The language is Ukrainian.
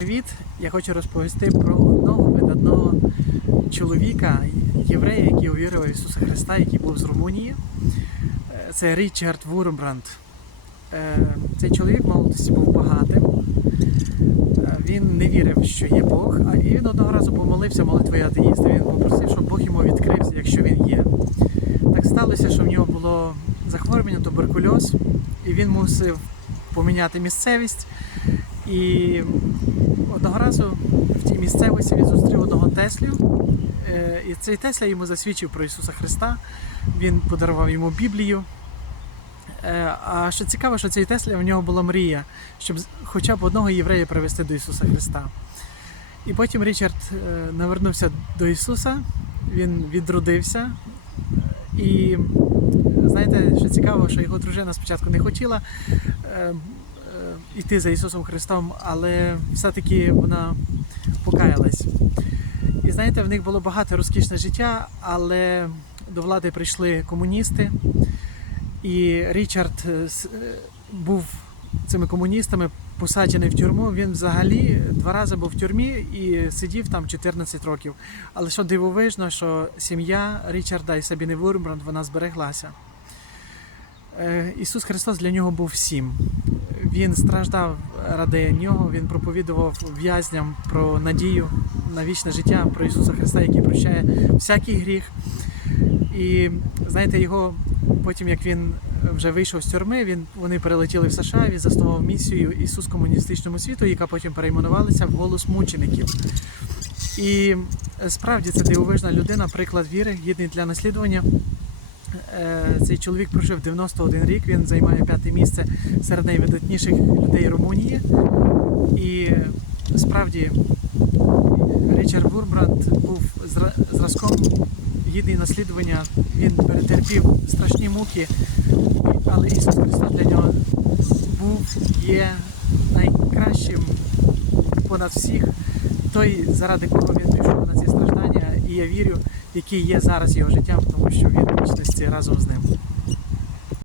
Привіт! Я хочу розповісти про одного видатного чоловіка, єврея, який увірив в Ісуса Христа, який був з Румунії. Е, Це Річард Вурмбранд. Е, Цей чоловік молодості був багатим. Е, Він не вірив, що є Бог, а він одного разу помолився молитвою атеїста. Він попросив, щоб Бог йому відкрився, якщо він є. Так сталося, що в нього було захворювання, туберкульоз, і він мусив поміняти місцевість. І одного разу в тій місцевості він зустрів одного Теслю, е, і цей Тесля йому засвідчив про Ісуса Христа. Він подарував йому Біблію. Е, А що цікаво, що цей Тесля в нього була мрія, щоб хоча б одного єврея привести до Ісуса Христа. І потім Річард е, навернувся до Ісуса, він відродився. І знаєте, що цікаво, що його дружина спочатку не хотіла йти за Ісусом Христом, але все-таки вона покаялась. І знаєте, в них було багато розкішне життя, але до влади прийшли комуністи, і Річард е, е, був цими комуністами посаджений в тюрму. Він взагалі два рази був в тюрмі і сидів там 14 років. Але що дивовижно, що сім'я Річарда і Сабіни Вурмбранд вона збереглася. Е, Ісус Христос для нього був всім. Він страждав ради нього, він проповідував в'язням про надію на вічне життя, про Ісуса Христа, який прощає всякий гріх. І знаєте, його потім, як він вже вийшов з тюрми, він, вони перелетіли в США, він заснував місію Ісус комуністичному світу, яка потім перейменувалася в голос мучеників. І справді це дивовижна людина, приклад віри, гідний для наслідування. Е, Цей чоловік прожив 91 рік, він займає п'яте місце серед найвидатніших людей Румунії. І справді Річард Вурбранд був зразком гідний наслідування. Він перетерпів страшні муки, але Ісус Христос для нього був, є найкращим понад всіх. Той, заради кого він пішов на ці страждання, і я вірю, який є зараз його життям, тому що він в вічності разом з ним.